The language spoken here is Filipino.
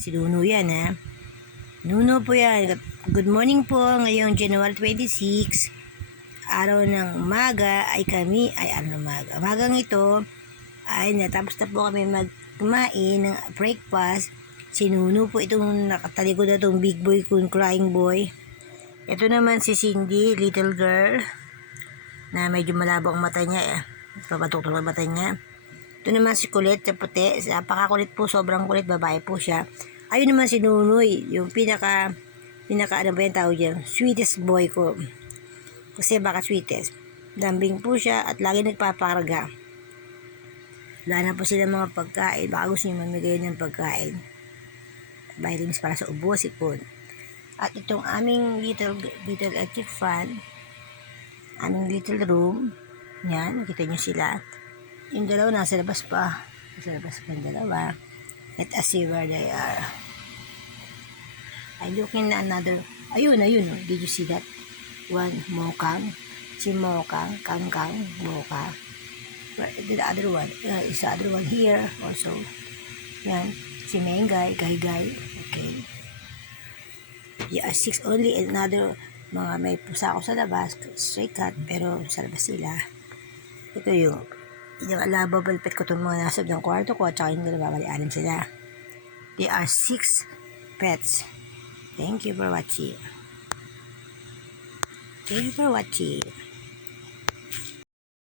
Si Nuno yan, ha? Nuno po yan. Good morning po. Ngayong January 26, araw ng umaga ay kami, umagang ito ay natapos na po kami magkumain ng breakfast. Si Nuno po itong nakatalikod na itong big boy kung crying boy. Ito naman si Cindy, little girl, na medyo malabo ang mata niya. Papatok ang mata niya. Ito naman si Kulit, sa puti. Napakakulit po, sobrang kulit, babae po siya. Ayun naman si Nunoy, yung pinaka ano ba yung tawag dyan? Sweetest boy ko. Kasi baka sweetest. Lambing po siya at lagi nagpaparga. Wala na po sila mga pagkain. Baka gusto niyo mamigay ng pagkain. Vitamins para sa ubo, sipon. At itong aming little electric fan, aming little room, yan, nakita niyo sila. Yung dalawa nasa labas pa. Nasa labas pa yung dalawa. Let us see where they are. I'm looking at another. Ayun. Did you see that? One, Mokang. Si Mokang, Kang, Moka. Where the other one? Is the other one here also. Yan. Si Mengay, Gay. Okay. Yeah, 6 only. Another, mga may pusa ako sa labas. Stray cat, pero sa labas sila. Ito yung lovable pet ko itong mga nasa ng kwarto ko at saka yung nababali-anim sila. They are 6 pets. Thank you for watching.